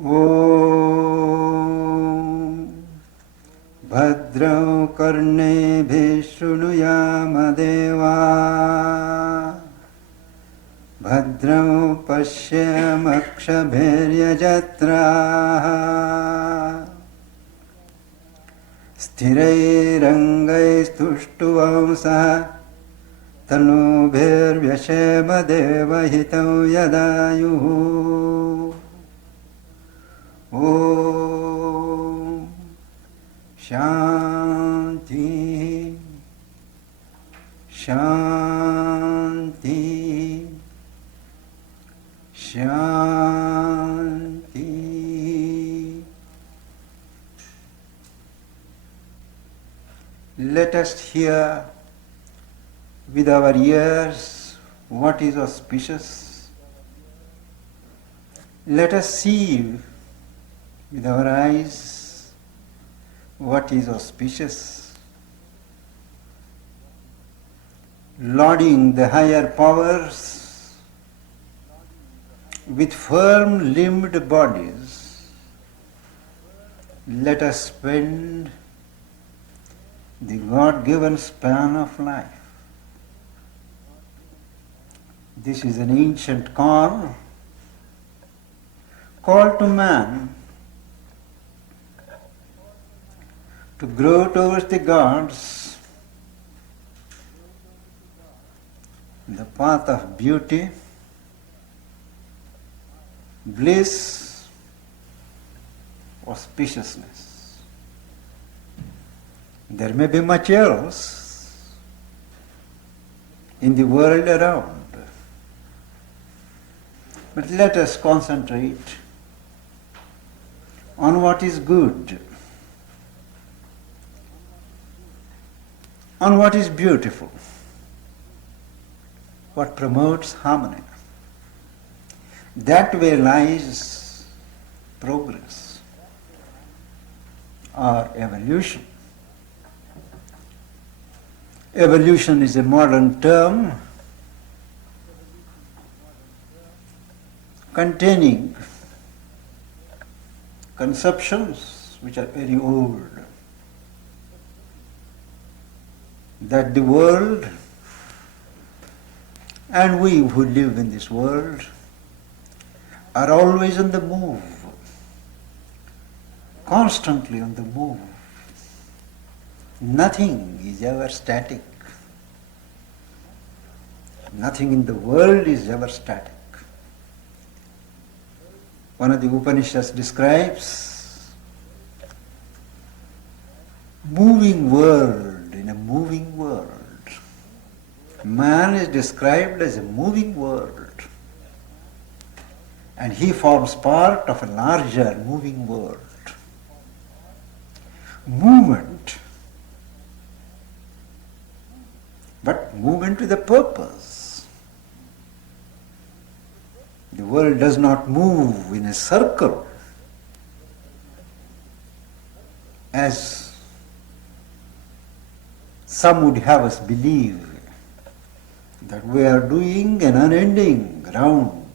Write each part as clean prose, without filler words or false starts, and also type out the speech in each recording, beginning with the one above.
ॐ भद्रं कर्णेभिः शृणुयाम देवा भद्रं पश्येमक्षभिर्यजत्राः स्थिरैरङ्गैस्तुष्टुवंसः तनूभिर्व्यशेम देवहितं यदायुः ॐ शान्ति शान्ति शान्ति. Let us hear with our ears what is auspicious. Let us see with our eyes what is auspicious. Lauding the higher powers with firm limbed bodies, let us spend the God-given span of life. This is an ancient call to man to grow towards the gods, the path of beauty, bliss, auspiciousness. There may be much else in the world around, but let us concentrate on what is good, on what is beautiful, what promotes harmony. That way lies progress or evolution. Evolution is a modern term containing conceptions which are very old, that the world and we who live in this world are always on the move, constantly on the move. Nothing is ever static. Nothing in the world is ever static. One of the Upanishads describes moving world in a moving world. Man is described as a moving world, and he forms part of a larger moving world. Movement, but movement with a purpose. The world does not move in a circle as some would have us believe, that we are doing an unending round,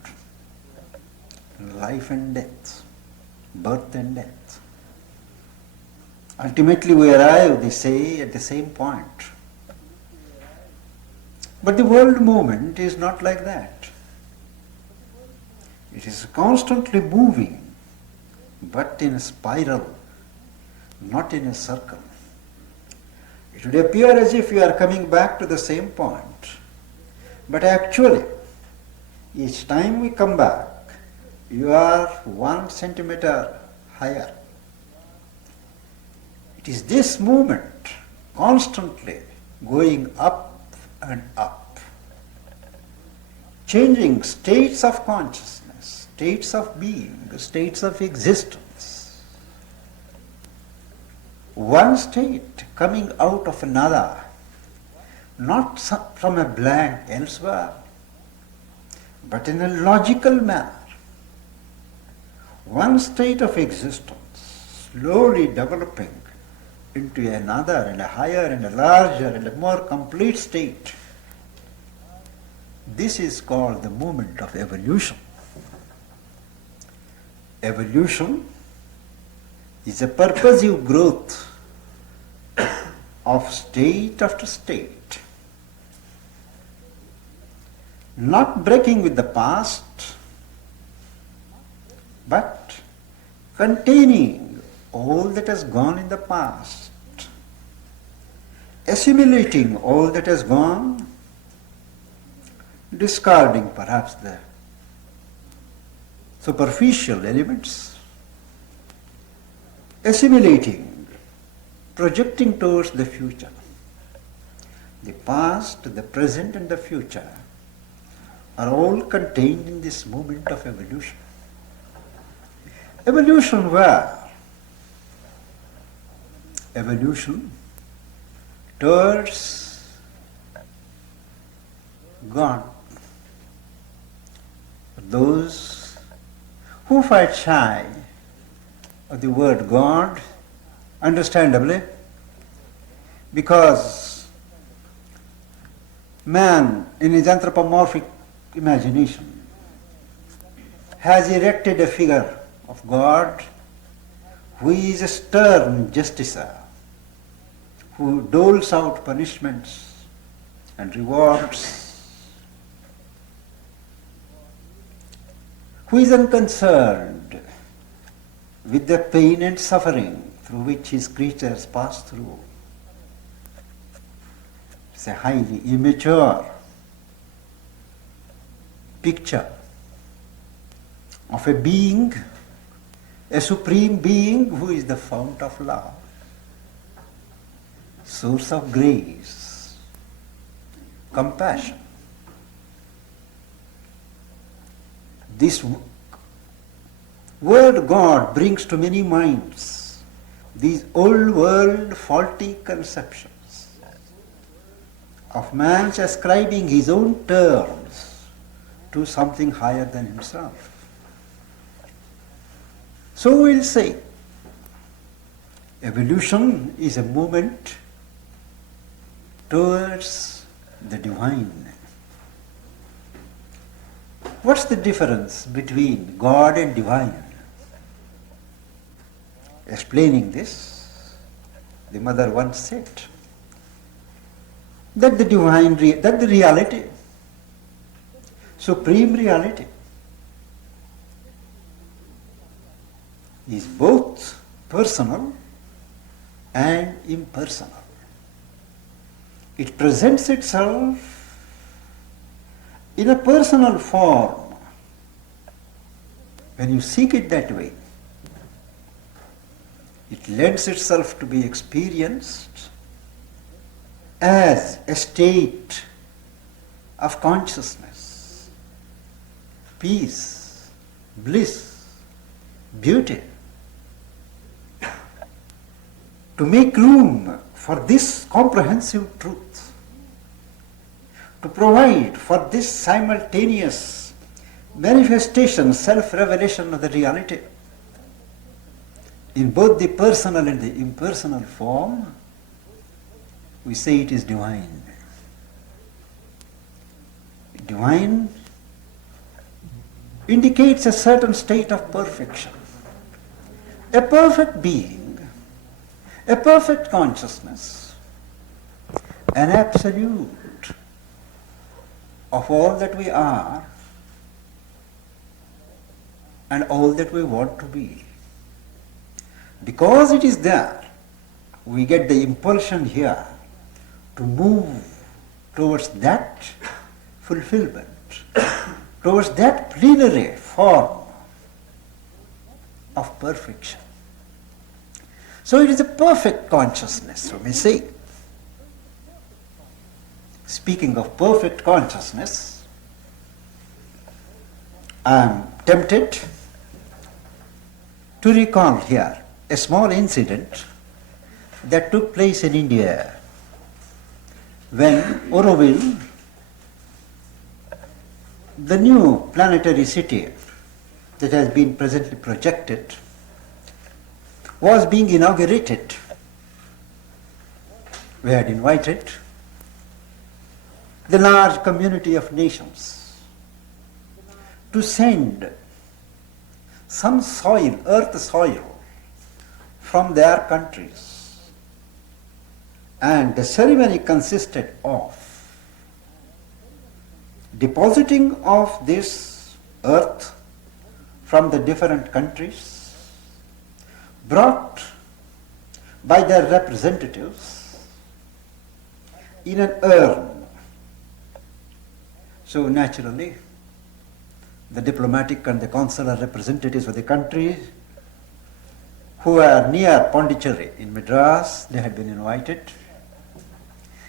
life and death, birth and death. Ultimately we arrive, they say, at the same point. But the world movement is not like that. It is constantly moving, but in a spiral, not in a circle. It would appear as if you are coming back to the same point, but actually, each time we come back, you are 1 centimeter higher. It is this movement, constantly going up and up, changing states of consciousness, states of being, states of existence. One state coming out of another, not from a blank elsewhere, but in a logical manner. One state of existence slowly developing into another and a higher and a larger and a more complete state. This is called the movement of evolution. Evolution is a purposive growth of state after state, not breaking with the past, but containing all that has gone in the past, assimilating all that has gone, discarding perhaps the superficial elements, assimilating, projecting towards the future. The past, the present and the future are all contained in this moment of evolution. Evolution where? Evolution towards God. Those who fight shy of the word God, understandably, because man in his anthropomorphic imagination has erected a figure of God who is a stern justicer, who doles out punishments and rewards, who is unconcerned with the pain and suffering through which his creatures pass through. It's a highly immature picture of a being, a supreme being who is the fount of love, source of grace, compassion. This word God brings to many minds these old world faulty conceptions of man ascribing his own terms to something higher than himself. So we'll say, evolution is a movement towards the divine. What's the difference between God and divine? Explaining this, the mother once said that the divine, that the reality, supreme reality, is both personal and impersonal. It presents itself in a personal form. When you seek it that way, it lends itself to be experienced as a state of consciousness, peace, bliss, beauty. To make room for this comprehensive truth, to provide for this simultaneous manifestation, self-revelation of the reality in both the personal and the impersonal form, we say it is divine. Divine indicates a certain state of perfection, a perfect being, a perfect consciousness, an absolute of all that we are and all that we want to be. Because it is there, we get the impulsion here to move towards that fulfillment, towards that plenary form of perfection. So it is a perfect consciousness, we may say. Speaking of perfect consciousness, I am tempted to recall here a small incident that took place in India when Auroville, the new planetary city that has been presently projected, was being inaugurated. We had invited the large community of nations to send some soil, earth soil, from their countries. And the ceremony consisted of depositing of this earth from the different countries, brought by their representatives in an urn. So naturally, the diplomatic and the consular representatives of the country who were near Pondicherry in Madras, they had been invited.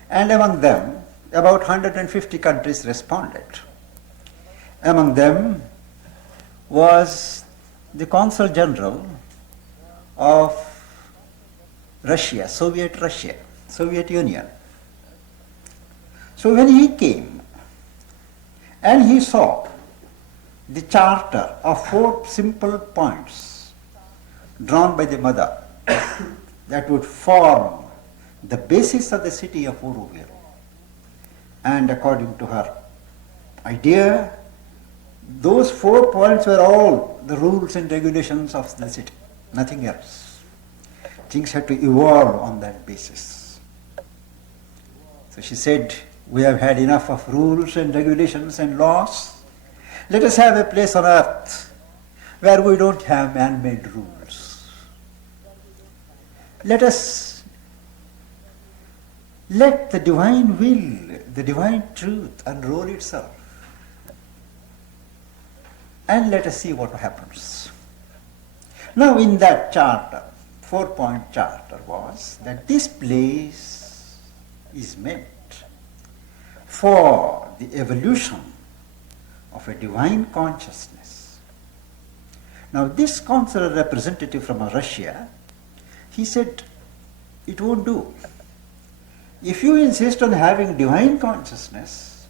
And among them, about 150 countries responded. Among them was the Consul General of Russia, Soviet Union. So when he came and he saw the charter of 4 simple points drawn by the mother that would form the basis of the city of Uruvir, and according to her idea, those 4 points were all the rules and regulations of the city, nothing else. Things had to evolve on that basis. So she said, we have had enough of rules and regulations and laws. Let us have a place on earth where we don't have man-made rules. Let the divine will, the divine truth unroll itself. And let us see what happens. Now in that charter, 4-point charter was that this place is meant for the evolution of a divine consciousness. Now this consular representative from Russia, he said, it won't do. If you insist on having divine consciousness,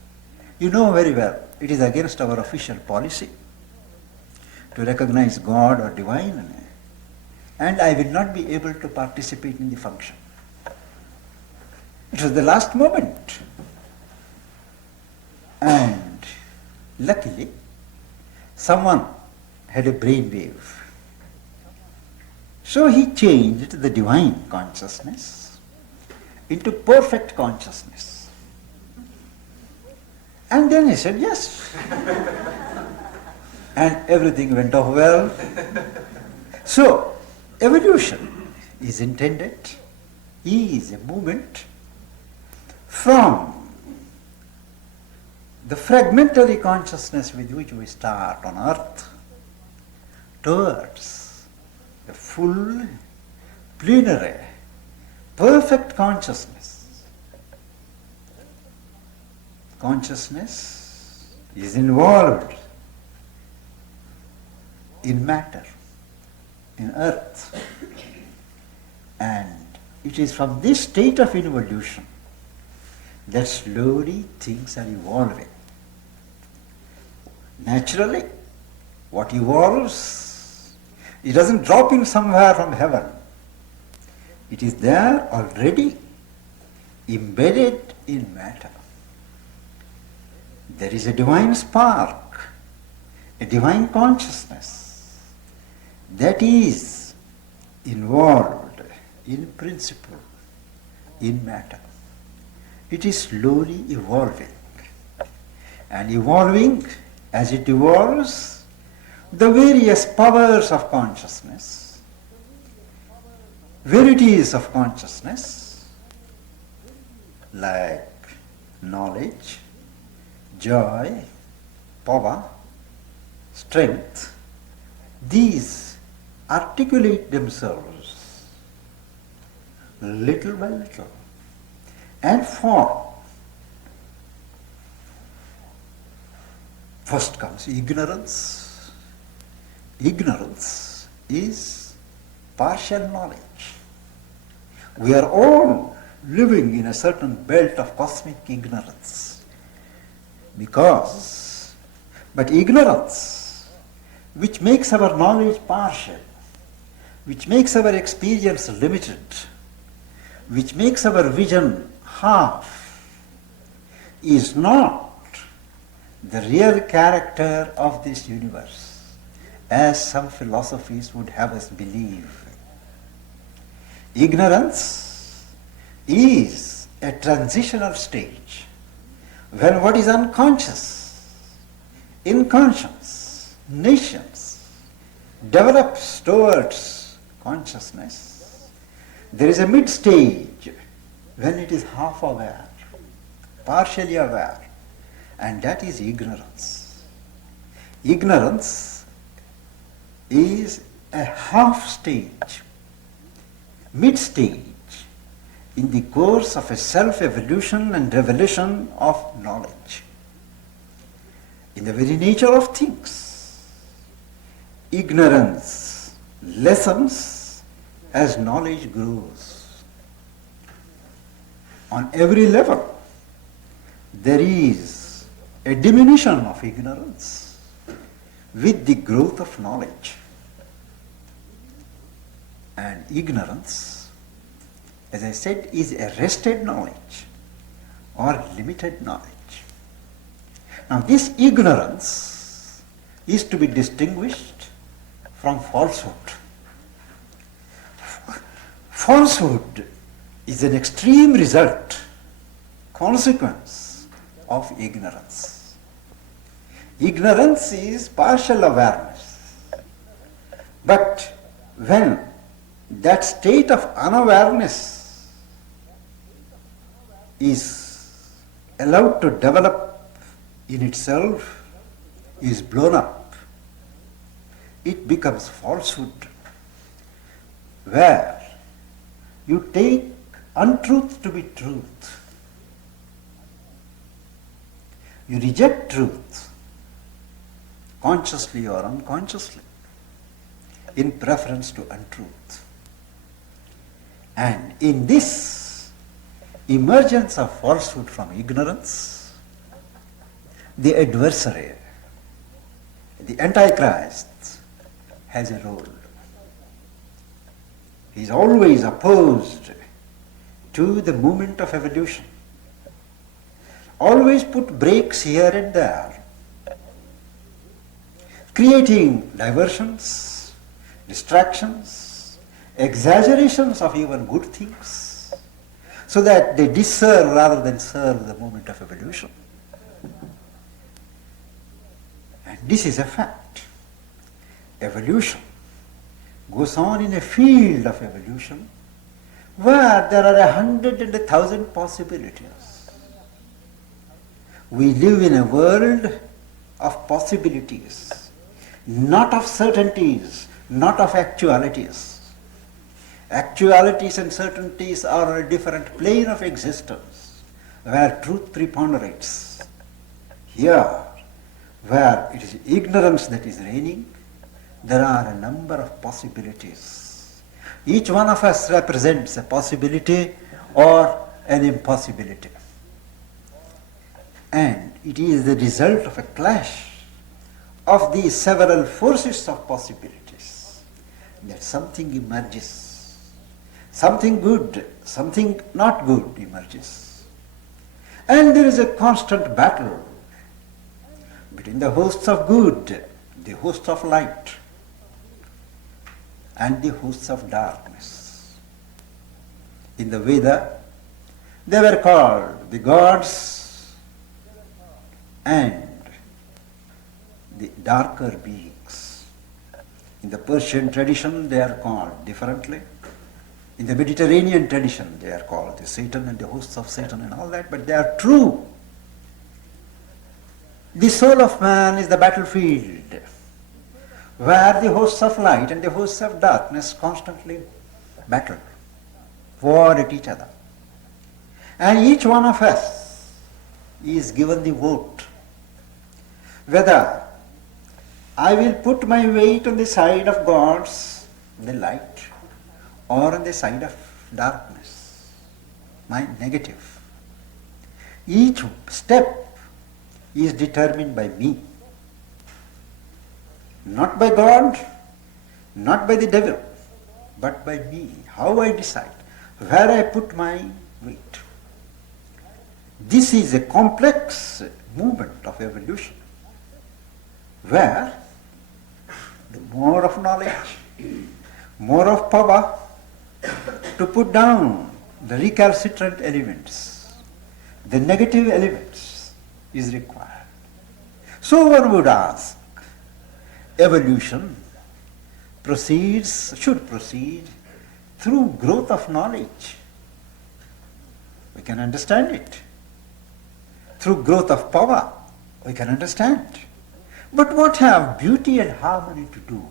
you know very well it is against our official policy to recognize God or divine, and I will not be able to participate in the function. It was the last moment. And luckily, someone had a brainwave. So he changed the divine consciousness into perfect consciousness. And then he said, yes. And everything went off well. So, evolution is intended, is a movement from the fragmentary consciousness with which we start on earth towards the full, plenary, perfect consciousness. Consciousness is involved in matter, in earth. And it is from this state of involution that slowly things are evolving. Naturally, what evolves, it doesn't drop in somewhere from heaven. It is there already, embedded in matter. There is a divine spark, a divine consciousness that is involved in principle, in matter. It is slowly evolving. And evolving, as it evolves, the various powers of consciousness, verities of consciousness, like knowledge, joy, power, strength, these articulate themselves little by little and form. First comes ignorance. Ignorance is partial knowledge. We are all living in a certain belt of cosmic ignorance. But ignorance, which makes our knowledge partial, which makes our experience limited, which makes our vision half, is not the real character of this universe as some philosophies would have us believe. Ignorance is a transitional stage when what is unconscious, inconscious, nations develops towards consciousness. There is a mid stage when it is half aware, partially aware, and that is ignorance. Ignorance is a half stage, mid stage in the course of a self-evolution and revelation of knowledge. In the very nature of things, ignorance lessens as knowledge grows. On every level, there is a diminution of ignorance with the growth of knowledge. And ignorance, as I said, is arrested knowledge or limited knowledge. Now this ignorance is to be distinguished from falsehood. Falsehood is an extreme result, consequence of ignorance. Ignorance is partial awareness. But when that state of unawareness is allowed to develop in itself, is blown up, it becomes falsehood, where you take untruth to be truth. You reject truth, consciously or unconsciously, in preference to untruth. And in this emergence of falsehood from ignorance, the adversary, the Antichrist, has a role. He is always opposed to the movement of evolution. Always put brakes here and there, creating diversions, distractions, exaggerations of even good things, so that they disserve rather than serve the movement of evolution. And this is a fact. Evolution goes on in a field of evolution where there are 100 and 1,000 possibilities. We live in a world of possibilities, not of certainties, not of actualities. Actualities and certainties are on a different plane of existence, where truth preponderates. Here, where it is ignorance that is reigning, there are a number of possibilities. Each one of us represents a possibility or an impossibility. And it is the result of a clash of these several forces of possibilities that something emerges. Something good, something not good emerges. And there is a constant battle between the hosts of good, the hosts of light, and the hosts of darkness. In the Veda, they were called the gods and the darker beings. In the Persian tradition, they are called differently. In the Mediterranean tradition, they are called the Satan and the hosts of Satan and all that, but they are true. The soul of man is the battlefield, where the hosts of light and the hosts of darkness constantly battle, war at each other. And each one of us is given the vote, whether I will put my weight on the side of God's, the light, or on the side of darkness, my negative. Each step is determined by me, not by God, not by the devil, but by me, how I decide, where I put my weight. This is a complex movement of evolution, where the more of knowledge, more of power to put down the recalcitrant elements, the negative elements is required. So one would ask, evolution should proceed through growth of knowledge. We can understand it. Through growth of power, we can understand. But what have beauty and harmony to do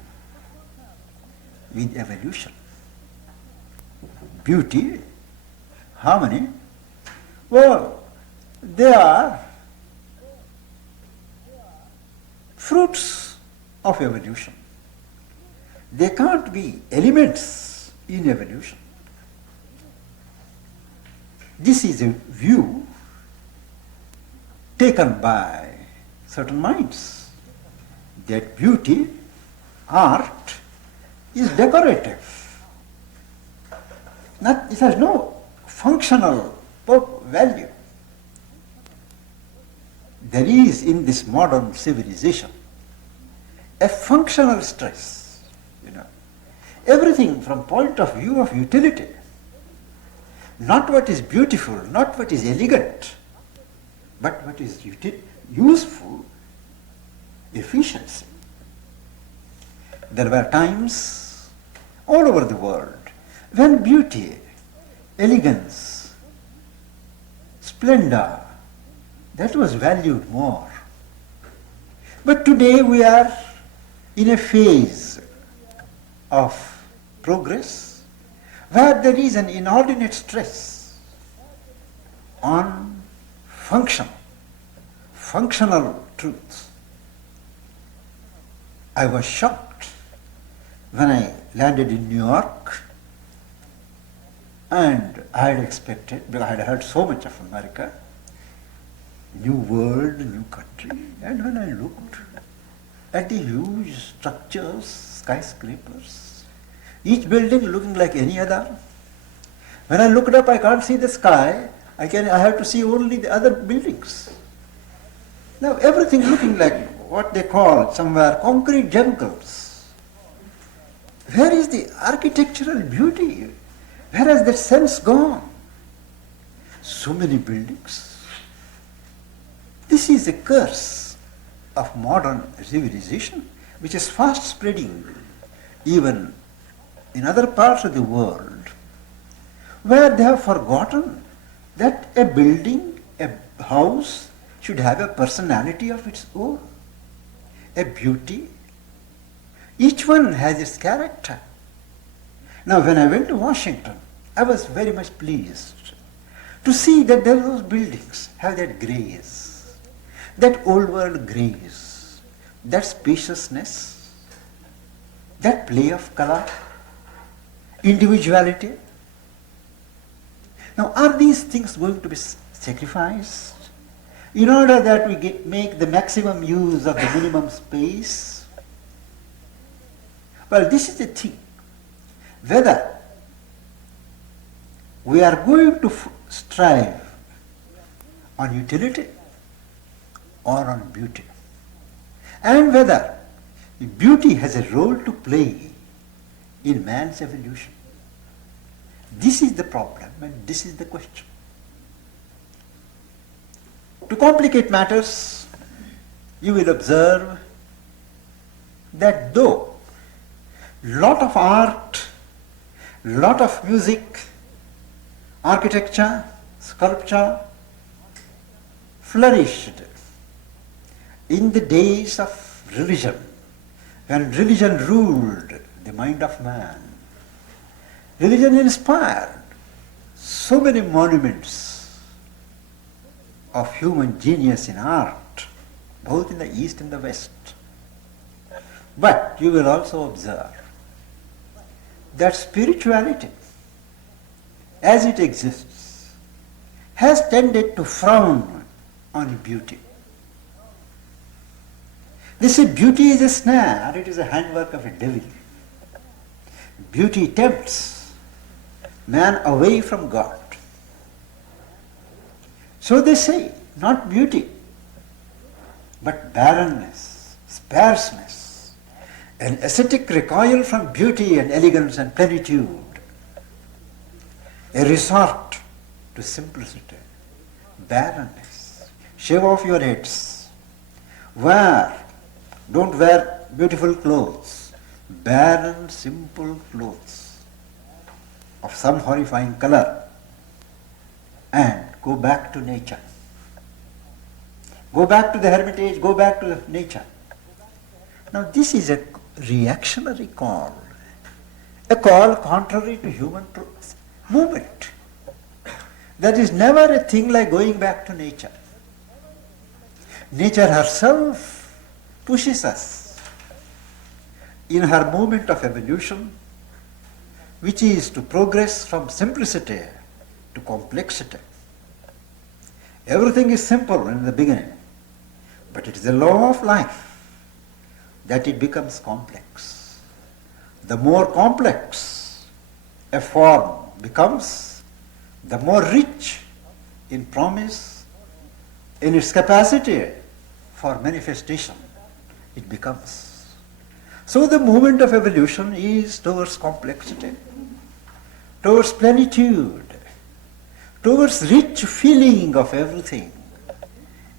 with evolution? Beauty, harmony, well, they are fruits of evolution. They can't be elements in evolution. This is a view taken by certain minds, that beauty, art, is decorative. It has no functional value. There is in this modern civilization a functional stress. Everything from point of view of utility, not what is beautiful, not what is elegant, but what is useful, efficiency. There were times all over the world when beauty, elegance, splendor, that was valued more. But today we are in a phase of progress where there is an inordinate stress on functional truths. I was shocked when I landed in New York, and I had expected, because I had heard so much of America, new world, new country, and when I looked at the huge structures, skyscrapers, each building looking like any other. When I looked up, I can't see the sky. I have to see only the other buildings. Now everything looking like what they call somewhere concrete jungles. Where is the architectural beauty? Where has that sense gone? So many buildings. This is a curse of modern civilization, which is fast spreading even in other parts of the world, where they have forgotten that a building, a house, should have a personality of its own, a beauty. Each one has its character. Now when I went to Washington, I was very much pleased to see that those buildings have that grace, that old world grace, that spaciousness, that play of color, individuality. Now are these things going to be sacrificed in order that we make the maximum use of the minimum space? Well, this is the thing. Whether we are going to strive on utility or on beauty, and whether beauty has a role to play in man's evolution. This is the problem and this is the question. To complicate matters, you will observe that though lot of art, lot of music, architecture, sculpture flourished in the days of religion, when religion ruled the mind of man. Religion inspired so many monuments of human genius in art, both in the East and the West. But you will also observe that spirituality, as it exists, has tended to frown on beauty. They say beauty is a snare, it is a handwork of a devil. Beauty tempts man away from God. So they say, not beauty, but barrenness, sparseness, An ascetic recoil from beauty and elegance and plenitude. A resort to simplicity, barrenness. Shave off your heads. Don't wear beautiful clothes. Barren, simple clothes of some horrifying color. And go back to nature. Go back to the hermitage, go back to nature. Now this is a reactionary call, a call contrary to human movement. There is never a thing like going back to nature. Nature herself pushes us in her movement of evolution, which is to progress from simplicity to complexity. Everything is simple in the beginning, but it is the law of life that it becomes complex. The more complex a form becomes, the more rich in promise, in its capacity for manifestation it becomes. So the movement of evolution is towards complexity, towards plenitude, towards rich feeling of everything,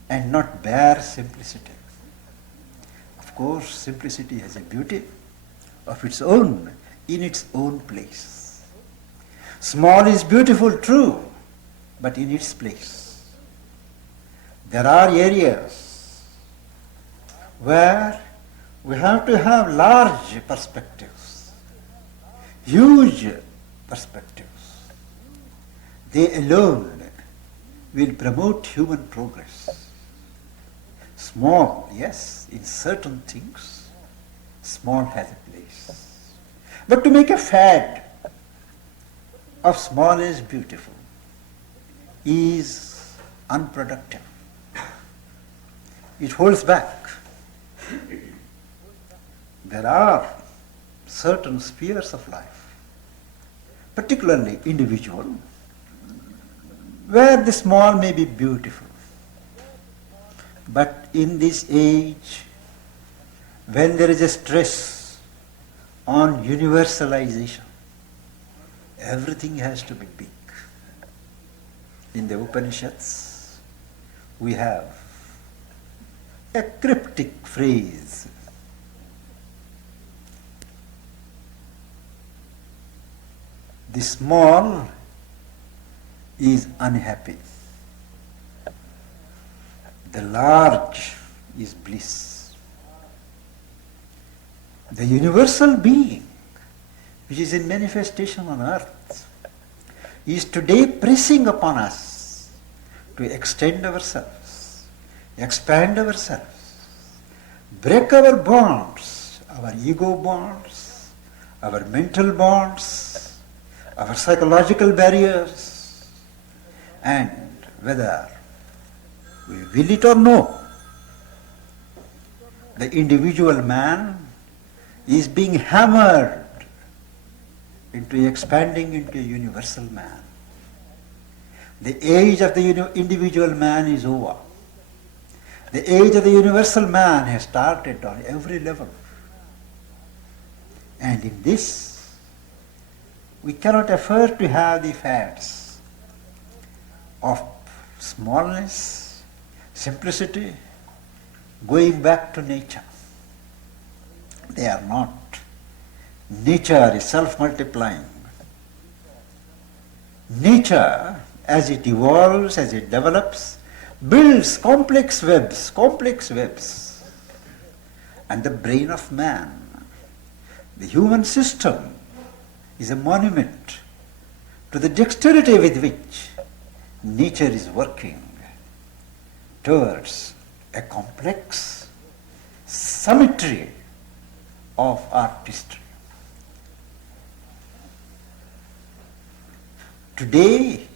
and not bare simplicity. Of course, simplicity has a beauty of its own, in its own place. Small is beautiful, true, but in its place. There are areas where we have to have large perspectives, huge perspectives. They alone will promote human progress. Small, yes, in certain things, small has a place. But to make a fad of small is beautiful is unproductive. It holds back. There are certain spheres of life, particularly individual, where the small may be beautiful. But in this age, when there is a stress on universalization, everything has to be big. In the Upanishads, we have a cryptic phrase. The small is unhappy. The large is bliss. The universal being, which is in manifestation on earth, is today pressing upon us to extend ourselves, expand ourselves, break our bonds, our ego bonds, our mental bonds, our psychological barriers, and whether we will it or no, the individual man is being hammered into expanding into a universal man. The age of the individual man is over. The age of the universal man has started on every level. And in this, we cannot afford to have the fads of smallness, simplicity, going back to nature. They are not. Nature is self-multiplying. Nature, as it evolves, as it develops, builds complex webs. And the brain of man, the human system, is a monument to the dexterity with which nature is working towards a complex symmetry of artistry. Today,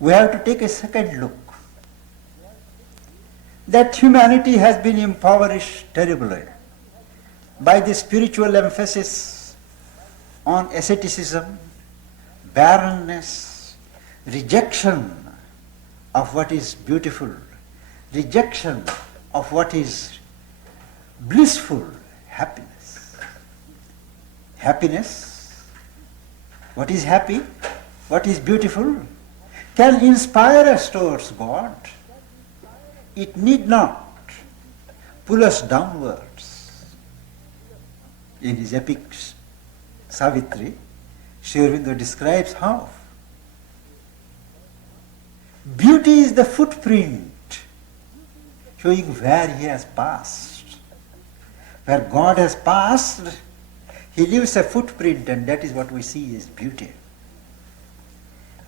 we have to take a second look that humanity has been impoverished terribly by the spiritual emphasis on asceticism, barrenness, rejection of what is beautiful, rejection of what is blissful, happiness. Happiness, what is happy, what is beautiful, can inspire us towards God. It need not pull us downwards. In his epic Savitri, Sri Aurobindo describes how beauty is the footprint showing where he has passed. Where God has passed, he leaves a footprint, and that is what we see as beauty.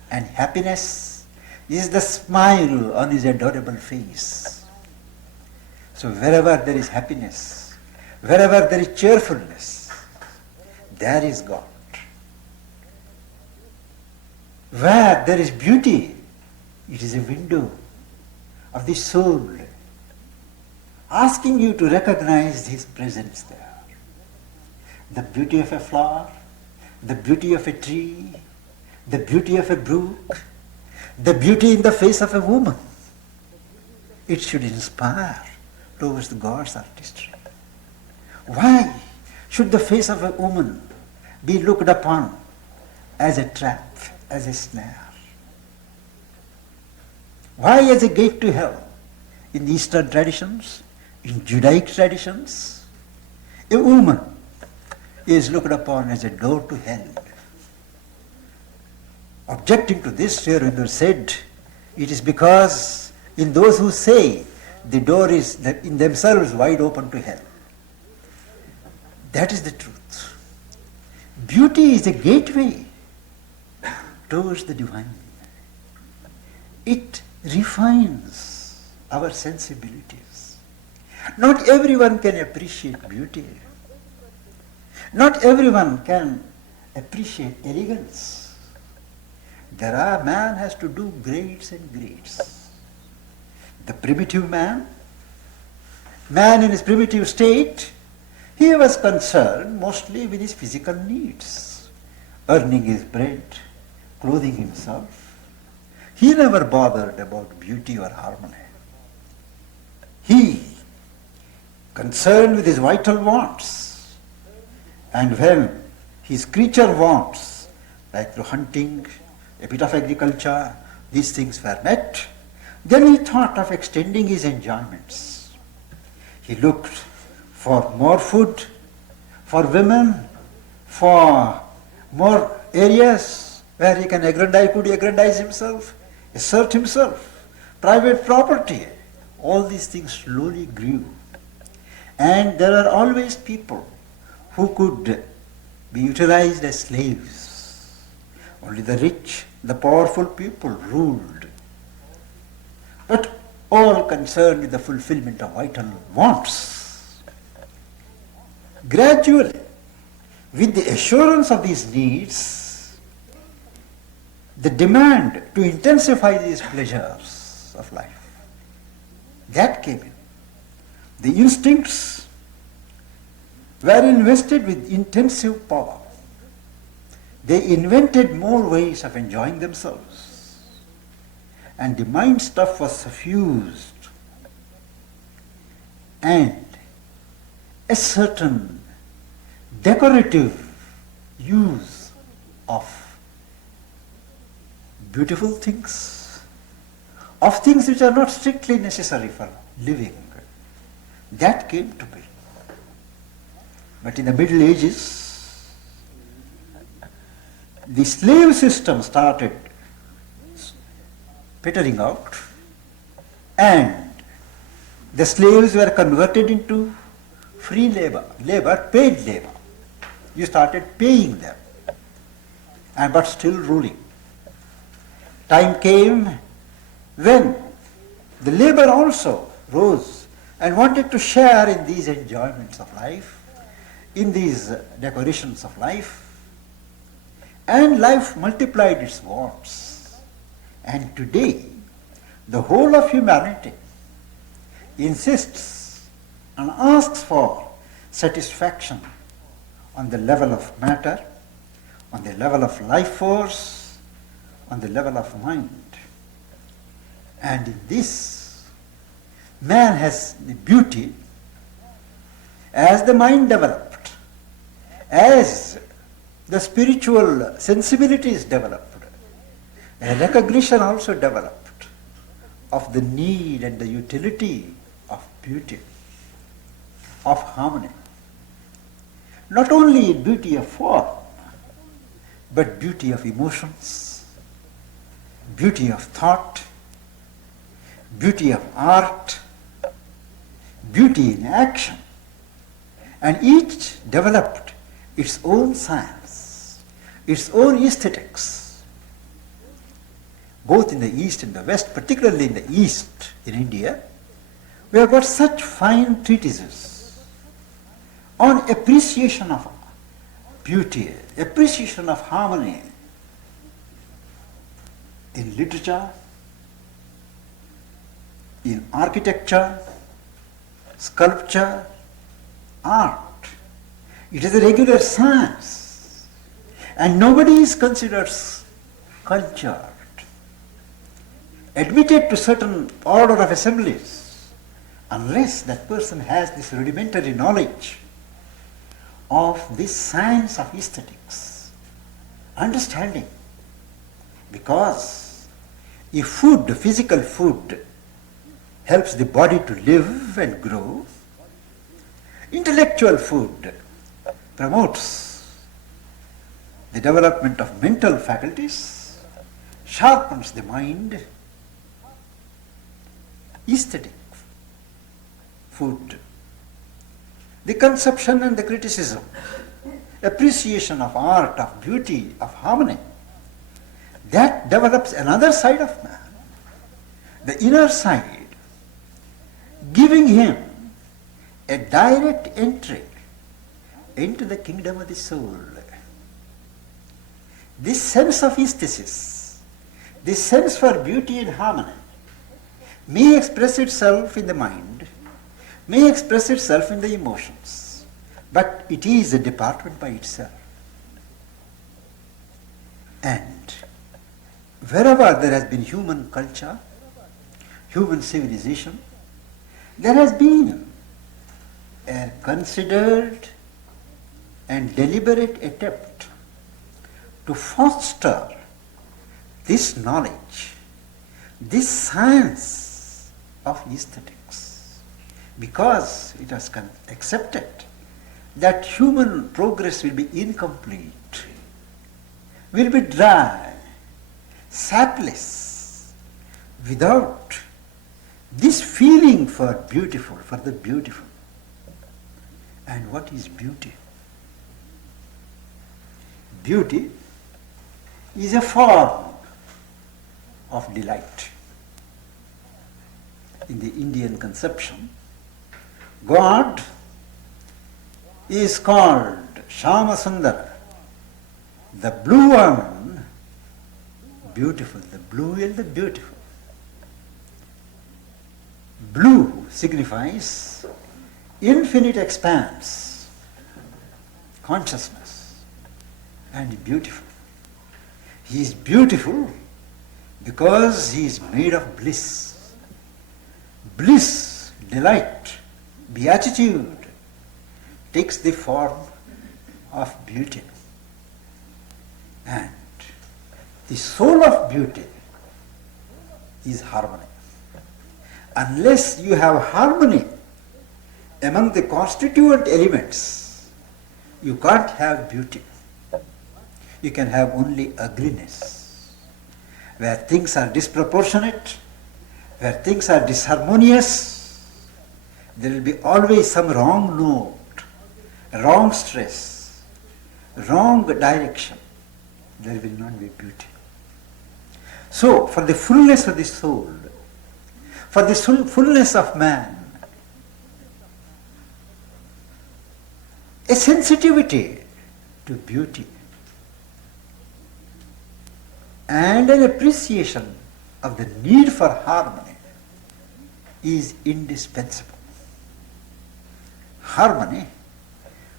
And happiness is the smile on his adorable face. So wherever there is happiness, wherever there is cheerfulness, there is God. Where there is beauty, it is a window of the soul, asking you to recognize his presence there. The beauty of a flower, the beauty of a tree, the beauty of a brook, the beauty in the face of a woman. It should inspire towards God's artistry. Why should the face of a woman be looked upon as a trap, as a snare? Why as a gate to hell? In Eastern traditions, in Judaic traditions, a woman is looked upon as a door to hell. Objecting to this, Sri Aurobindo said, it is because in those who say the door is in themselves wide open to hell. That is the truth. Beauty is a gateway towards the divine. It refines our sensibilities. Not everyone can appreciate beauty. Not everyone can appreciate elegance. Man has to do grades and grades. The primitive man in his primitive state, he was concerned mostly with his physical needs, earning his bread, clothing himself. He never bothered about beauty or harmony. He, concerned with his vital wants, and when his creature wants, like through hunting, a bit of agriculture, these things were met, then he thought of extending his enjoyments. He looked for more food, for women, for more areas where he could aggrandize himself, assert himself, private property. All these things slowly grew. And there are always people who could be utilized as slaves. Only the rich, the powerful people ruled. But all concerned with the fulfillment of vital wants. Gradually, with the assurance of these needs, the demand to intensify these pleasures of life, that came in. The instincts were invested with intensive power. They invented more ways of enjoying themselves. And the mind stuff was suffused. And a certain decorative use of beautiful things, of things which are not strictly necessary for living, that came to be. But in the Middle Ages, the slave system started petering out, and the slaves were converted into free labor, paid labor. You started paying them, but still ruling. Time came when the labor also rose and wanted to share in these enjoyments of life, in these decorations of life, and life multiplied its wants. And today, the whole of humanity insists and asks for satisfaction on the level of matter, on the level of life force, on the level of mind. And in this, man has the beauty as the mind developed, As the spiritual sensibility is developed, a recognition also developed of the need and the utility of beauty, of harmony. Not only beauty of form, but beauty of emotions, beauty of thought, beauty of art, beauty in action. And each developed its own science, its own aesthetics, both in the East and the West, particularly in the East, in India. We have got such fine treatises on appreciation of beauty, appreciation of harmony in literature, in architecture, sculpture, art. It is a regular science, and nobody is considered cultured, admitted to certain order of assemblies, unless that person has this rudimentary knowledge of this science of aesthetics, understanding. Because if food, physical food, helps the body to live and grow, intellectual food promotes the development of mental faculties, sharpens the mind. Aesthetic food, the conception and the criticism, appreciation of art, of beauty, of harmony, that develops another side of man, the inner side, giving him a direct entry into the kingdom of the soul. This sense of aesthesis, this sense for beauty and harmony, may express itself in the mind, may express itself in the emotions, but it is a department by itself. And wherever there has been human culture, human civilization, there has been a considered and deliberate attempt to foster this knowledge, this science of aesthetics, because it has accepted that human progress will be incomplete, will be dry, sapless, without this feeling for beautiful, for the beautiful. And what is beauty? Beauty is a form of delight. In the Indian conception, God is called Shama Sundara, the blue one, beautiful, the blue and the beautiful. Blue signifies infinite expanse, consciousness, and beautiful. He is beautiful because he is made of bliss. Bliss, delight, beatitude takes the form of beauty. And the soul of beauty is harmony. Unless you have harmony among the constituent elements, you can't have beauty. You can have only ugliness. Where things are disproportionate, where things are disharmonious, there will be always some wrong note, wrong stress, wrong direction. There will not be beauty. So, for the fullness of the soul, for the fullness of man, a sensitivity to beauty and an appreciation of the need for harmony is indispensable. Harmony,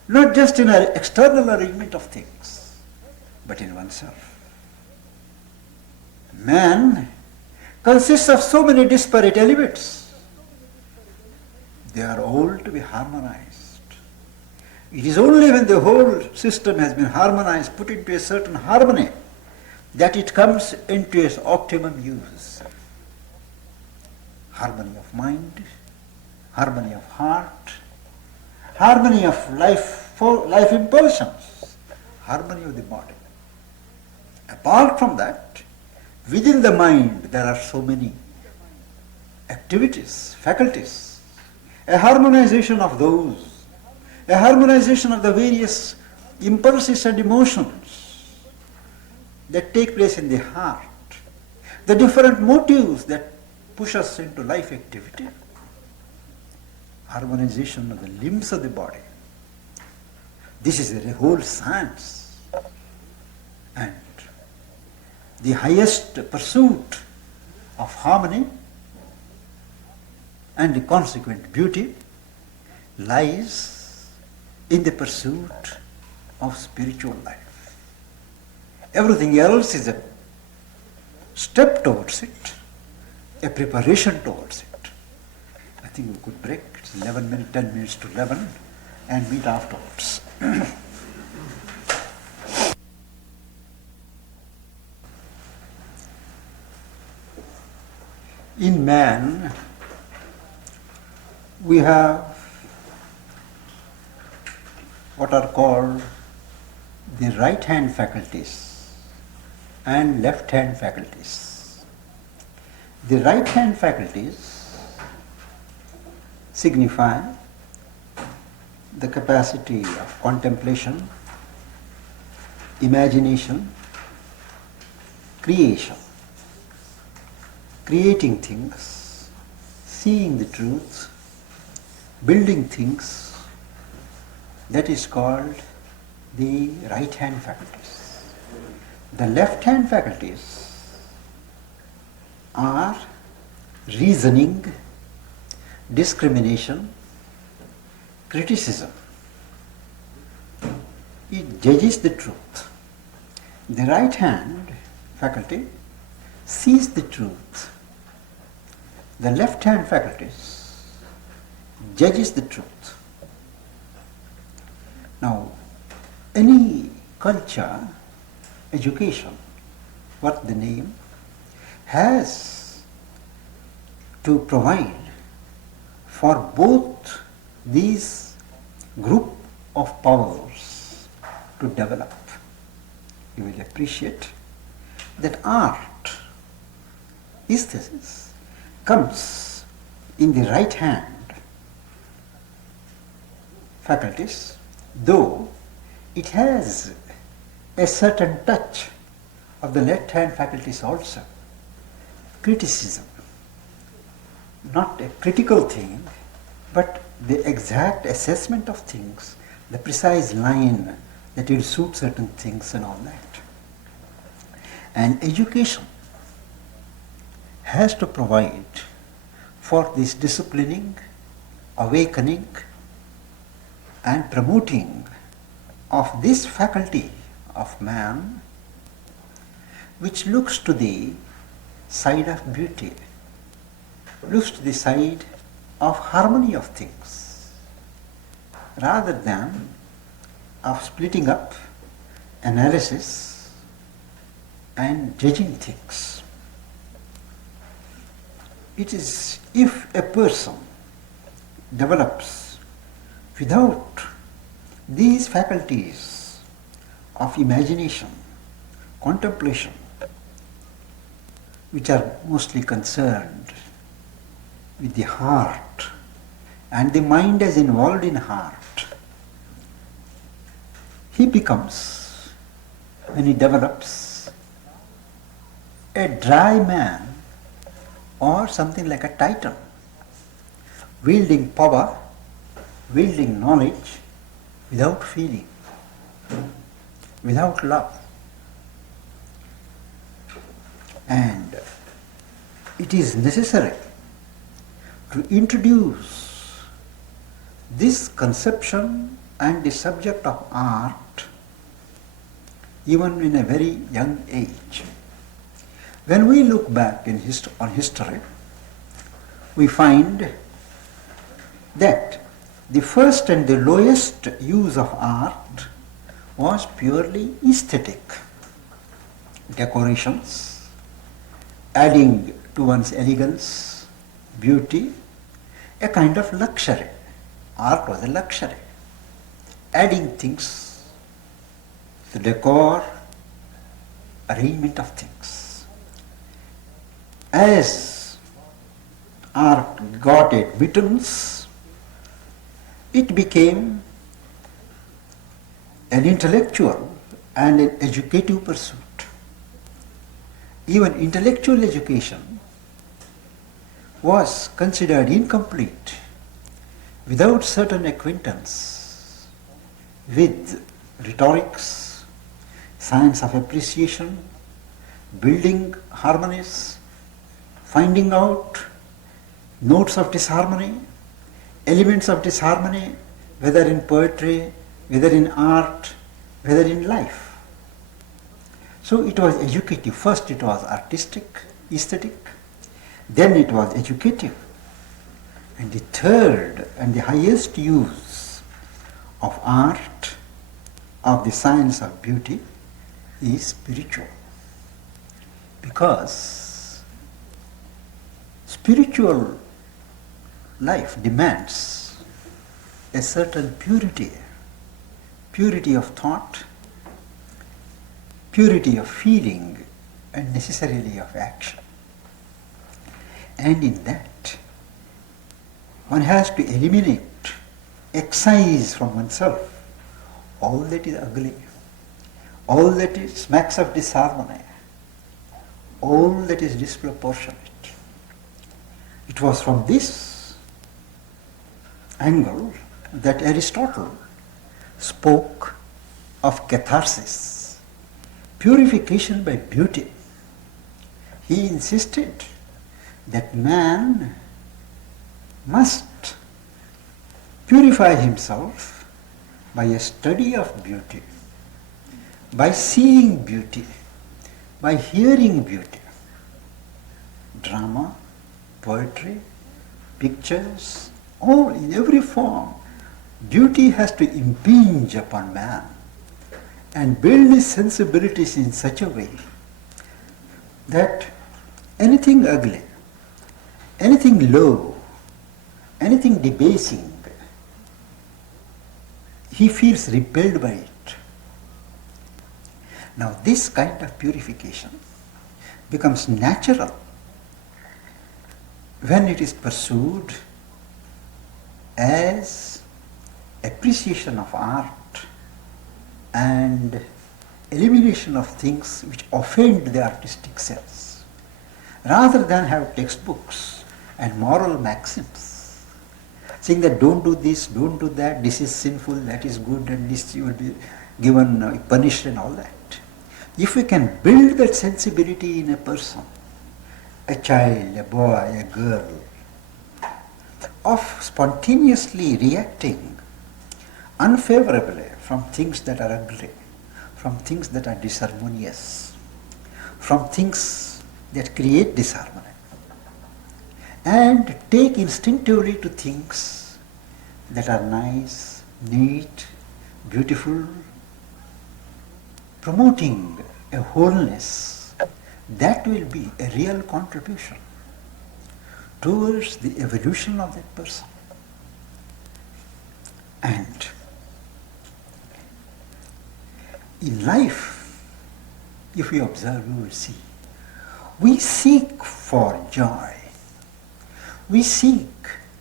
not just in an external arrangement of things, but in oneself. Man consists of so many disparate elements. They are all to be harmonized. It is only when the whole system has been harmonized, put into a certain harmony, that it comes into its optimum use. Harmony of mind, harmony of heart, harmony of life impulsions, harmony of the body. Apart from that, within the mind there are so many activities, faculties, a harmonization of those, a harmonization of the various impulses and emotions that take place in the heart, the different motives that push us into life activity, harmonization of the limbs of the body. This is a whole science, and the highest pursuit of harmony and the consequent beauty lies in the pursuit of spiritual life. Everything else is a step towards it, a preparation towards it. I think we could break. It's 11 minutes, 10 minutes to 11, and meet afterwards. In man, we have what are called the right hand faculties and left hand faculties. The right hand faculties signify the capacity of contemplation, imagination, creation, creating things, seeing the truth, building things. That is called the right hand faculties. The left hand faculties are reasoning, discrimination, criticism. It judges the truth. The right hand faculty sees the truth. The left hand faculties judges the truth. Now, any culture, education, what the name, has to provide for both these group of powers to develop. You will appreciate that art, aesthesis, comes in the right hand faculties, though it has a certain touch of the left hand faculties also. Criticism, not a critical thing, but the exact assessment of things, the precise line that will suit certain things and all that. And education has to provide for this disciplining, awakening, and promoting of this faculty of man, which looks to the side of beauty, looks to the side of harmony of things, rather than of splitting up, analysis, and judging things. It is if a person develops without these faculties of imagination, contemplation, which are mostly concerned with the heart, and the mind is involved in heart, he becomes, when he develops, a dry man or something like a titan, wielding power, wielding knowledge without feeling, without love. And it is necessary to introduce this conception and the subject of art even in a very young age. When we look back on history, we find that the first and the lowest use of art was purely aesthetic. Decorations, adding to one's elegance, beauty, a kind of luxury. Art was a luxury. Adding things, the decor, arrangement of things. As art got admittance, it became an intellectual and an educative pursuit. Even intellectual education was considered incomplete without certain acquaintance with rhetorics, science of appreciation, building harmonies, finding out notes of disharmony, elements of disharmony, whether in poetry, whether in art, whether in life. So it was educative. First it was artistic, aesthetic, then it was educative. And the third and the highest use of art, of the science of beauty, is spiritual. Because spiritual life demands a certain purity, purity of thought, purity of feeling, and necessarily of action. And in that, one has to eliminate, excise from oneself all that is ugly, all that is smacks of disharmony, all that is disproportionate. It was from this angle that Aristotle spoke of catharsis, purification by beauty. He insisted that man must purify himself by a study of beauty, by seeing beauty, by hearing beauty. Drama, poetry, pictures, all in every form, beauty has to impinge upon man and build his sensibilities in such a way that anything ugly, anything low, anything debasing, he feels repelled by it. Now this kind of purification becomes natural when it is pursued as appreciation of art and elimination of things which offend the artistic sense, rather than have textbooks and moral maxims saying that don't do this, don't do that, this is sinful, that is good, and this you will be given punished and all that. If we can build that sensibility in a person, a child, a boy, a girl, of spontaneously reacting unfavorably from things that are ugly, from things that are disharmonious, from things that create disharmony, and take instinctively to things that are nice, neat, beautiful, promoting a wholeness, that will be a real contribution towards the evolution of that person. And in life, if we observe, we will see, we seek for joy, we seek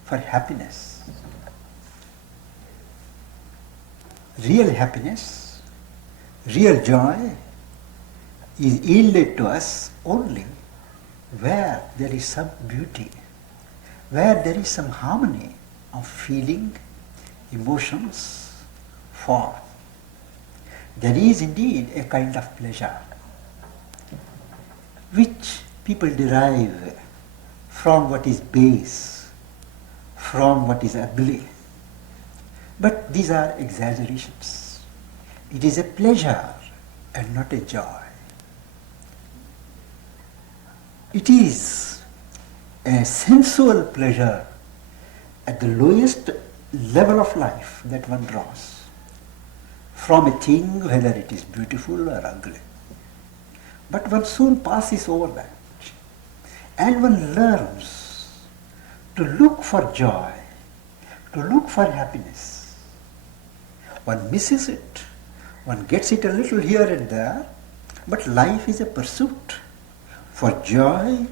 for happiness. Real happiness, real joy is yielded to us only where there is some beauty, where there is some harmony of feeling, emotions, form. There is indeed a kind of pleasure which people derive from what is base, from what is ugly. But these are exaggerations. It is a pleasure and not a joy. It is a sensual pleasure at the lowest level of life that one draws from a thing, whether it is beautiful or ugly. But one soon passes over that, and one learns to look for joy, to look for happiness. One misses it, one gets it a little here and there, but life is a pursuit for joy,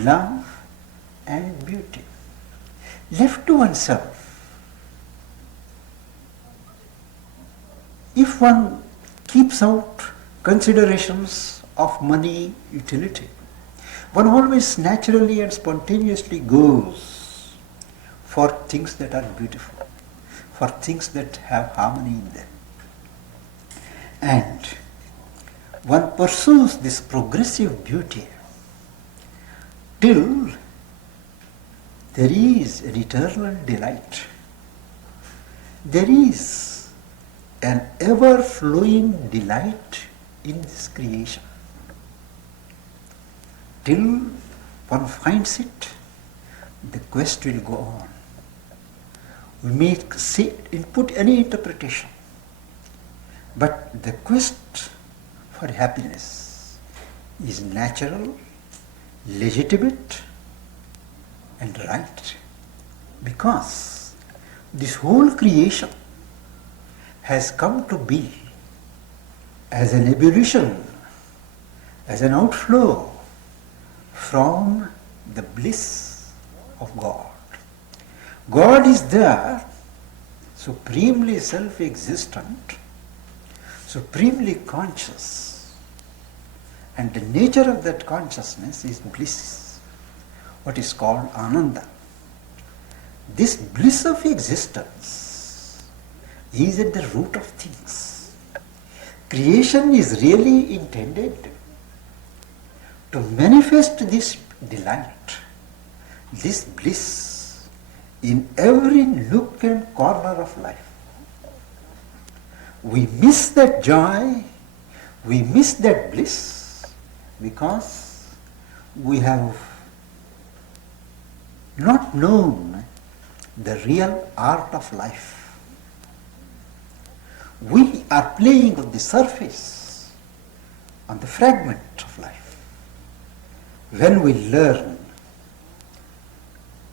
love, and beauty. Left to oneself, if one keeps out considerations of money, utility, one always naturally and spontaneously goes for things that are beautiful, for things that have harmony in them. And one pursues this progressive beauty till there is an eternal delight. There is an ever-flowing delight in this creation. Till one finds it, the quest will go on. We may put any interpretation, but the quest for happiness is natural, legitimate, and right, because this whole creation has come to be as an ebullition, as an outflow from the bliss of God. God is there, supremely self-existent, supremely conscious, and the nature of that consciousness is bliss, what is called Ananda. This bliss of existence is at the root of things. Creation is really intended to manifest this delight, this bliss in every nook and corner of life. We miss that joy, we miss that bliss because we have not known the real art of life. We are playing on the surface, on the fragment of life. When we learn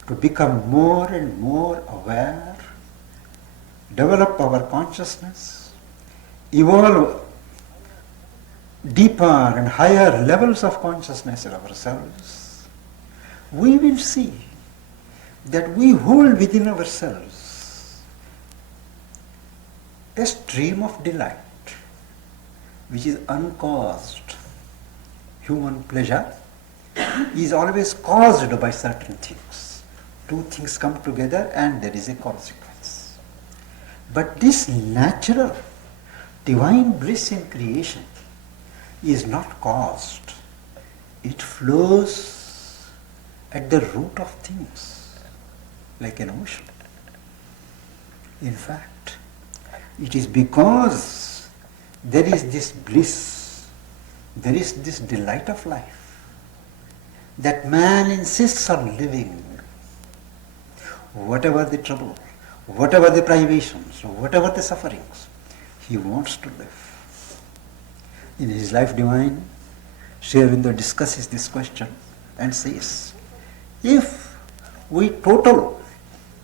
to become more and more aware, develop our consciousness, evolve deeper and higher levels of consciousness in ourselves, we will see that we hold within ourselves a stream of delight which is uncaused. Human pleasure is always caused by certain things. Two things come together and there is a consequence. But this natural divine bliss in creation is not caused. It flows at the root of things, like an ocean. In fact, it is because there is this bliss, there is this delight of life, that man insists on living. Whatever the trouble, whatever the privations, whatever the sufferings, he wants to live. In his Life Divine, Sri Aurobindo discusses this question and says, if we total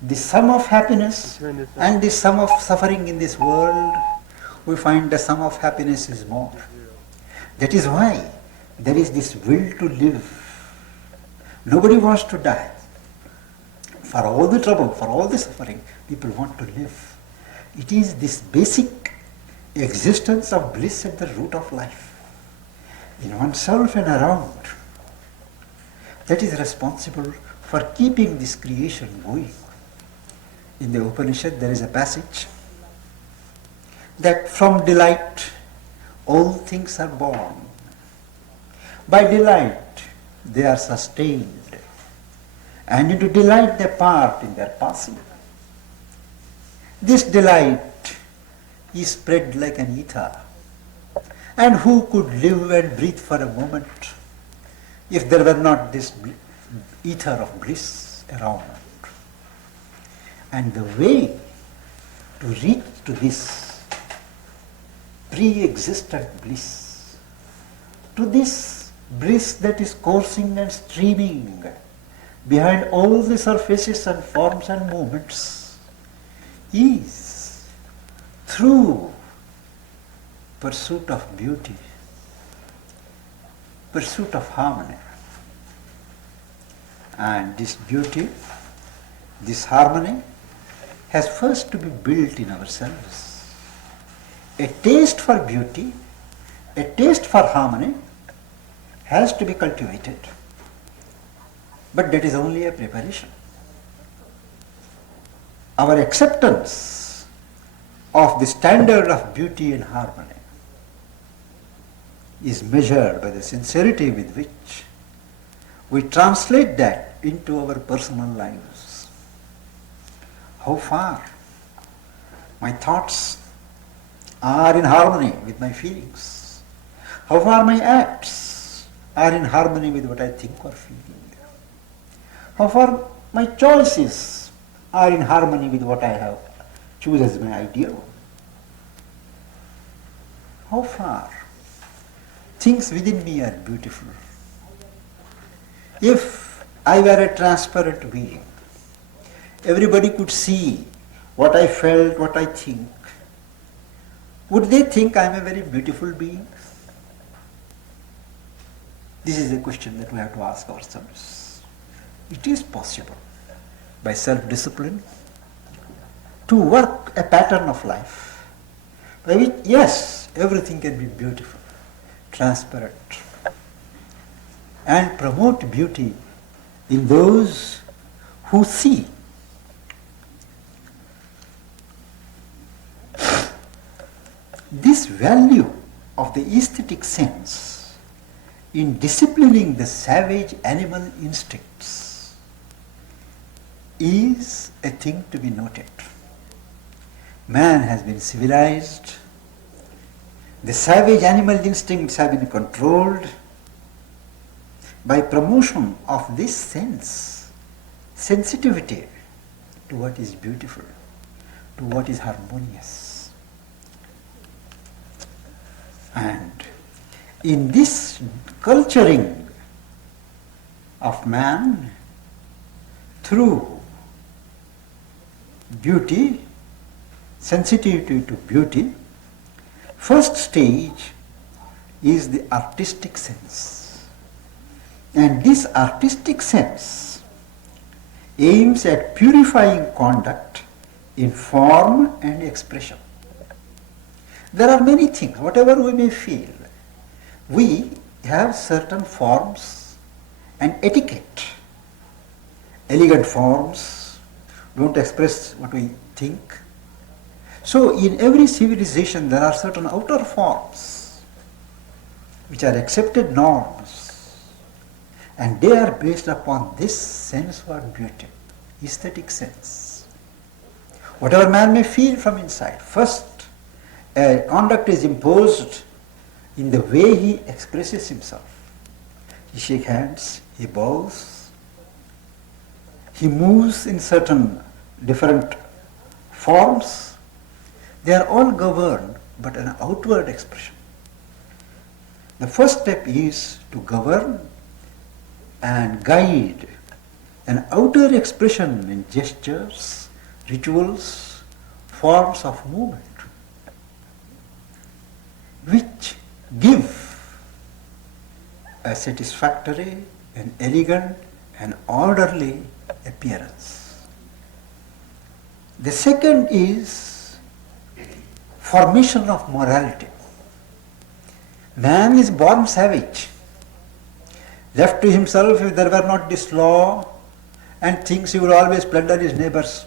the sum of happiness and the sum of suffering in this world, we find the sum of happiness is more. That is why there is this will to live. Nobody wants to die. For all the trouble, for all the suffering, people want to live. It is this basic existence of bliss at the root of life, in oneself and around, that is responsible for keeping this creation going. In the Upanishad there is a passage that from delight all things are born. By delight they are sustained, and into delight they part in their passing. This delight is spread like an ether, and who could live and breathe for a moment if there were not this ether of bliss around? And the way to reach to this pre-existent bliss, to this bliss that is coursing and streaming behind all the surfaces and forms and movements, is through pursuit of beauty, pursuit of harmony. And this beauty, this harmony, has first to be built in ourselves. A taste for beauty, a taste for harmony has to be cultivated. But that is only a preparation. Our acceptance of the standard of beauty and harmony is measured by the sincerity with which we translate that into our personal lives. How far my thoughts are in harmony with my feelings. How far my acts are in harmony with what I think or feel. How far my choices are in harmony with what I have choose as my ideal. How far things within me are beautiful. If I were a transparent being, everybody could see what I felt, what I think. Would they think I am a very beautiful being? This is a question that we have to ask ourselves. It is possible by self-discipline to work a pattern of life by which, yes, everything can be beautiful, transparent, and promote beauty in those who see. This value of the aesthetic sense in disciplining the savage animal instincts is a thing to be noted. Man has been civilized, the savage animal instincts have been controlled by promotion of this sense, sensitivity to what is beautiful, to what is harmonious. And in this culturing of man through beauty, sensitivity to beauty, first stage is the artistic sense. And this artistic sense aims at purifying conduct in form and expression. There are many things, whatever we may feel, we have certain forms and etiquette. Elegant forms don't express what we think. So in every civilization there are certain outer forms which are accepted norms, and they are based upon this sense for beauty, aesthetic sense. Whatever man may feel from inside, first conduct is imposed in the way he expresses himself. He shakes hands, he bows, he moves in certain different forms. They are all governed but an outward expression. The first step is to govern and guide an outer expression in gestures, rituals, forms of movement, which give a satisfactory, an elegant, and orderly appearance. The second is formation of morality. Man is born savage. Left to himself, if there were not this law and things, he would always plunder his neighbor's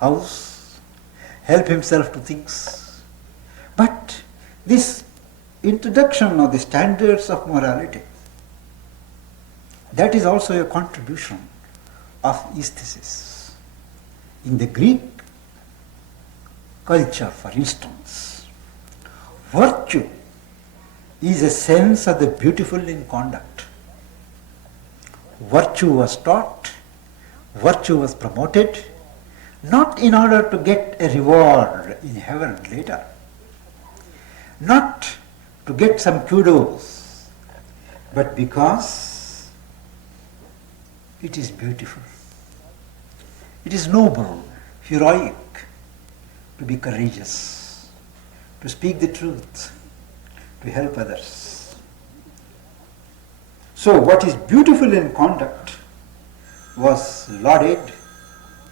house, help himself to things. But this introduction of the standards of morality, that is also a contribution of aesthesis. In the Greek culture, for instance, virtue is a sense of the beautiful in conduct. Virtue was taught, virtue was promoted, not in order to get a reward in heaven later, not to get some kudos, but because it is beautiful. It is noble, heroic to be courageous, to speak the truth, to help others. So what is beautiful in conduct was lauded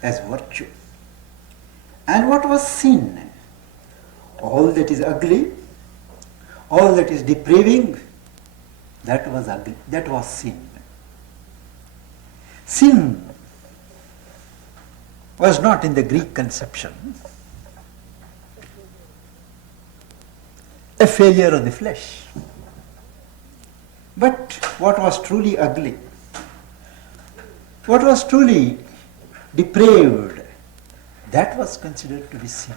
as virtue. And what was sin? All that is ugly, all that is depraving, that was ugly, that was sin. Sin was not in the Greek conception a failure of the flesh. But what was truly ugly, what was truly depraved, that was considered to be sin.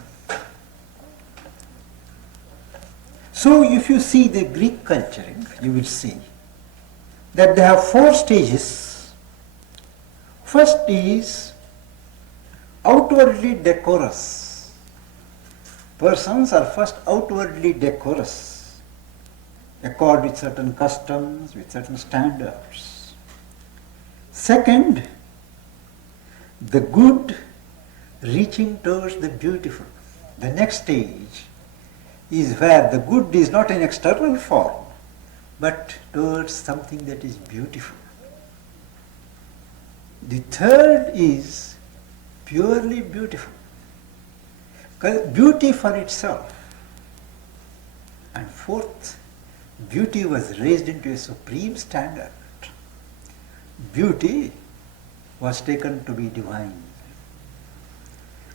So if you see the Greek culturing, you will see that they have 4 stages. First is outwardly decorous. Persons are first outwardly decorous, accord with certain customs, with certain standards. Second, the good reaching towards the beautiful. The next stage is where the good is not in external form, but towards something that is beautiful. The third is purely beautiful. Beauty for itself. And fourth, beauty was raised into a supreme standard. Beauty was taken to be divine.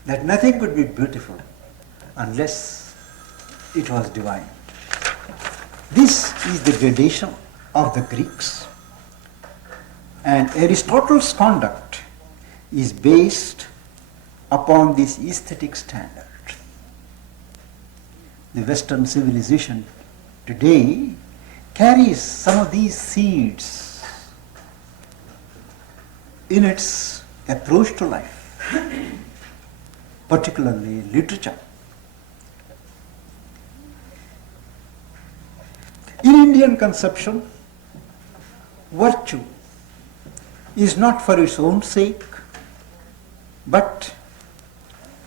That nothing could be beautiful unless it was divine. This is the gradation of the Greeks. And Aristotle's conduct is based upon this aesthetic standard. The Western civilization today carries some of these seeds in its approach to life, particularly literature. In Indian conception, virtue is not for its own sake, but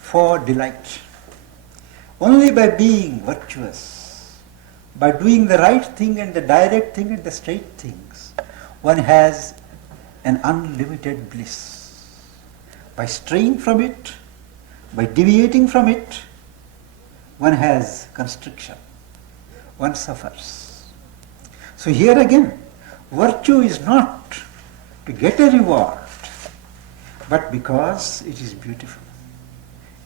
for delight. Only by being virtuous, by doing the right thing and the direct thing and the straight things, one has an unlimited bliss. By straying from it, by deviating from it, one has constriction, one suffers. So here again, virtue is not to get a reward, but because it is beautiful,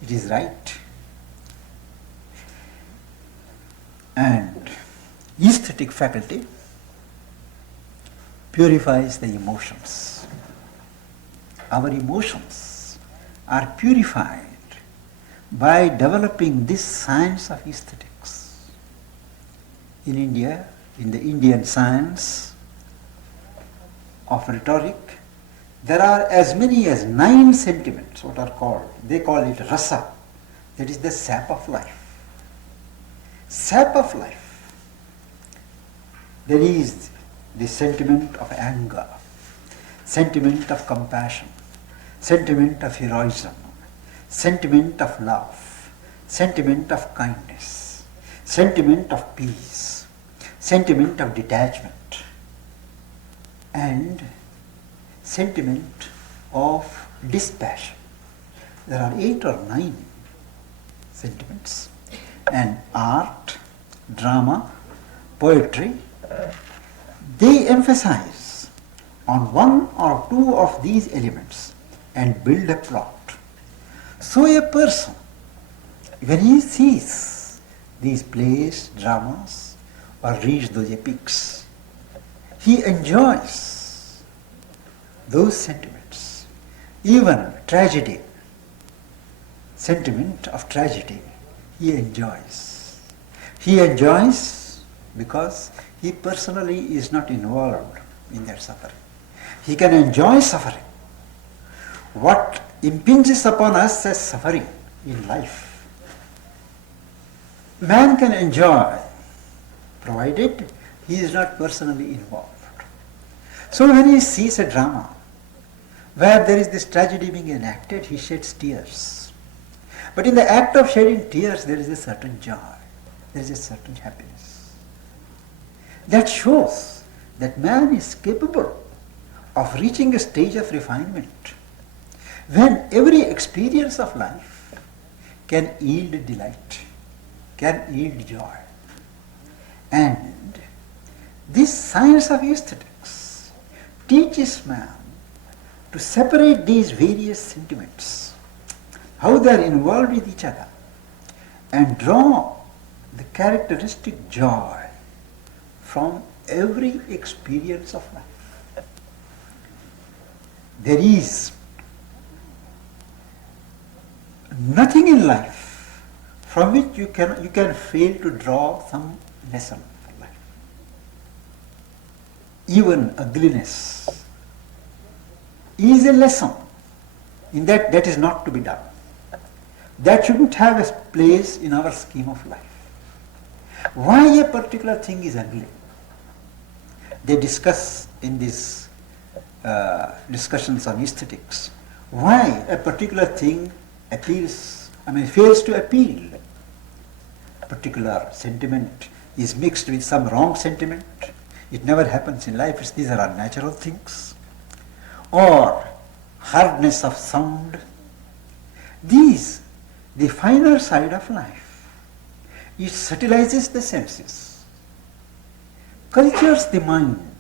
it is right. And aesthetic faculty purifies the emotions. Our emotions are purified by developing this science of aesthetics. In India, in the Indian science of rhetoric, there are as many as 9 sentiments, what are called, they call it rasa, that is the sap of life. Sap of life. There is the sentiment of anger, sentiment of compassion, sentiment of heroism, sentiment of love, sentiment of kindness, sentiment of peace, sentiment of detachment, and sentiment of dispassion. There are 8 or 9 sentiments. And art, drama, poetry, they emphasize on 1 or 2 of these elements and build a plot. So a person, when he sees these plays, dramas, or reads those epics, he enjoys those sentiments. Even tragedy, sentiment of tragedy, he enjoys. He enjoys because he personally is not involved in that suffering. He can enjoy suffering. What impinges upon us as suffering in life, man can enjoy, provided he is not personally involved. So when he sees a drama where there is this tragedy being enacted, he sheds tears. But in the act of shedding tears, there is a certain joy, there is a certain happiness. That shows that man is capable of reaching a stage of refinement when every experience of life can yield delight, can yield joy. And this science of aesthetics teaches man to separate these various sentiments, how they are involved with each other, and draw the characteristic joy from every experience of life. There is nothing in life from which you can fail to draw some lesson for life. Even ugliness is a lesson in that is not to be done. That shouldn't have a place in our scheme of life. Why a particular thing is ugly? They discuss in these discussions on aesthetics why a particular thing fails to appeal. A particular sentiment is mixed with some wrong sentiment. It never happens in life. These are unnatural things. Or hardness of sound. These, the finer side of life. It subtilizes the senses, cultures the mind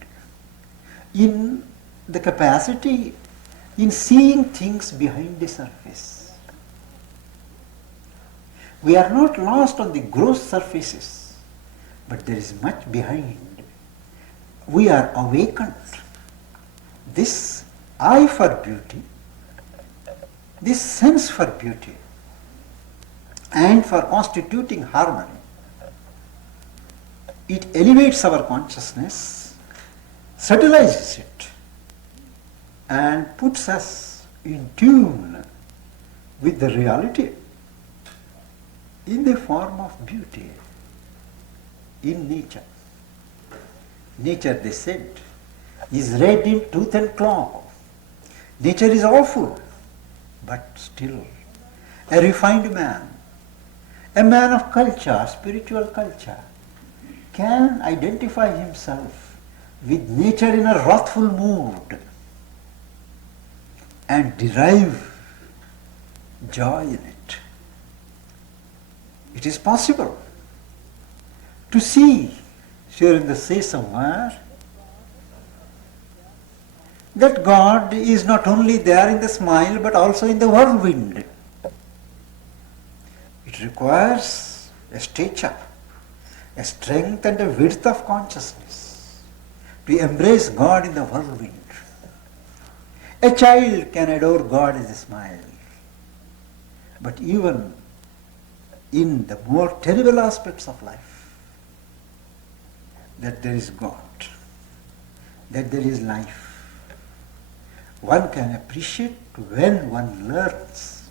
in the capacity in seeing things behind the surface. We are not lost on the gross surfaces, but there is much behind. We are awakened. This eye for beauty, this sense for beauty, and for constituting harmony, it elevates our consciousness, subtilizes it, and puts us in tune with the reality in the form of beauty in nature. Nature, they said, is red in tooth and claw. Nature is awful, but still a refined man, a man of culture, spiritual culture, can identify himself with nature in a wrathful mood and derive joy in it. It is possible to see, here in the say somewhere, that God is not only there in the smile but also in the whirlwind. It requires a stature, a strength and a width of consciousness to embrace God in the whirlwind. A child can adore God as a smile, but even in the more terrible aspects of life, that there is God, that there is life, one can appreciate when one learns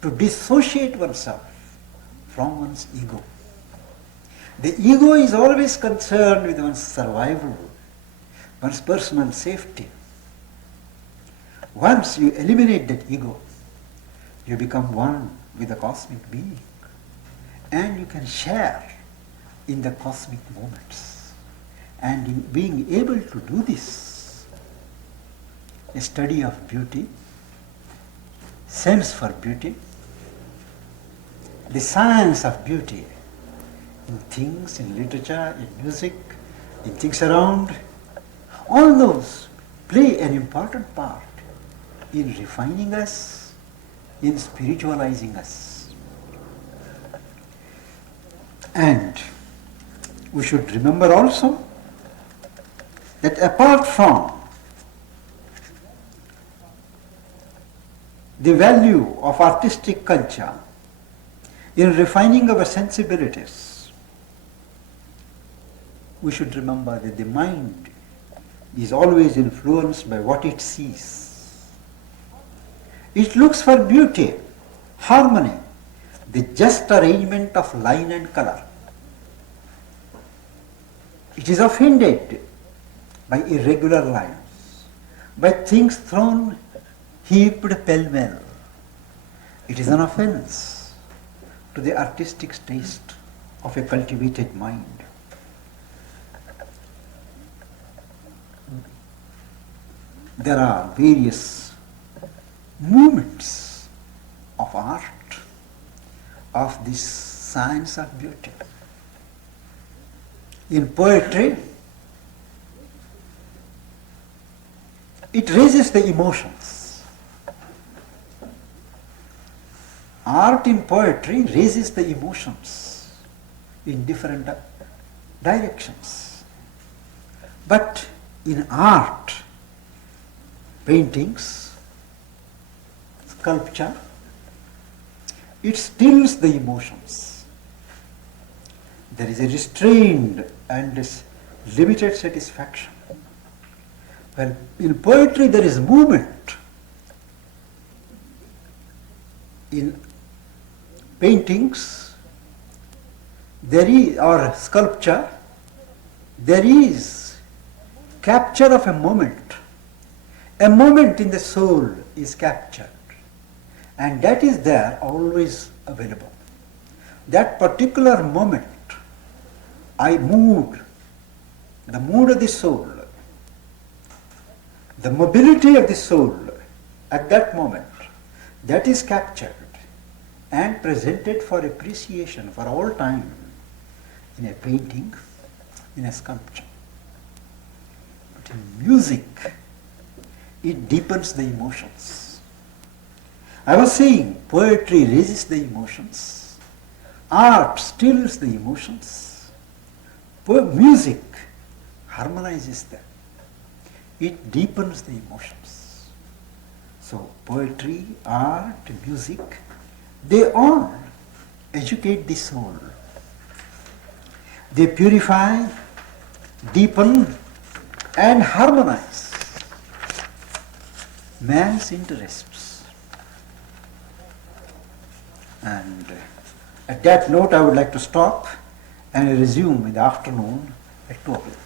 to dissociate oneself from one's ego. The ego is always concerned with one's survival, one's personal safety. Once you eliminate that ego, you become one with the cosmic being, and you can share in the cosmic moments. And in being able to do this, a study of beauty, sense for beauty, the science of beauty in things, in literature, in music, in things around, all those play an important part in refining us, in spiritualizing us. And we should remember also that apart from the value of artistic culture in refining our sensibilities, we should remember that the mind is always influenced by what it sees. It looks for beauty, harmony, the just arrangement of line and color. It is offended by irregular lines, by things thrown, heaped pell-mell. It is an offense to the artistic taste of a cultivated mind. There are various movements of art, of this science of beauty. In poetry, it raises the emotions. Art in poetry raises the emotions in different directions. But in art, paintings, sculpture, it stills the emotions. There is a restrained and limited satisfaction. Well, in poetry there is movement. In paintings, there is, or sculpture, there is capture of a moment. A moment in the soul is captured, and that is there always available. That particular moment, I moved, the mood of the soul, the mobility of the soul at that moment, that is captured and presented for appreciation for all time in a painting, in a sculpture. But in music, it deepens the emotions. I was saying poetry raises the emotions, art stills the emotions, music harmonizes them, it deepens the emotions. So poetry, art, music, they all educate the soul. They purify, deepen and harmonize man's interests. And at that note I would like to stop and resume in the afternoon at 2 o'clock.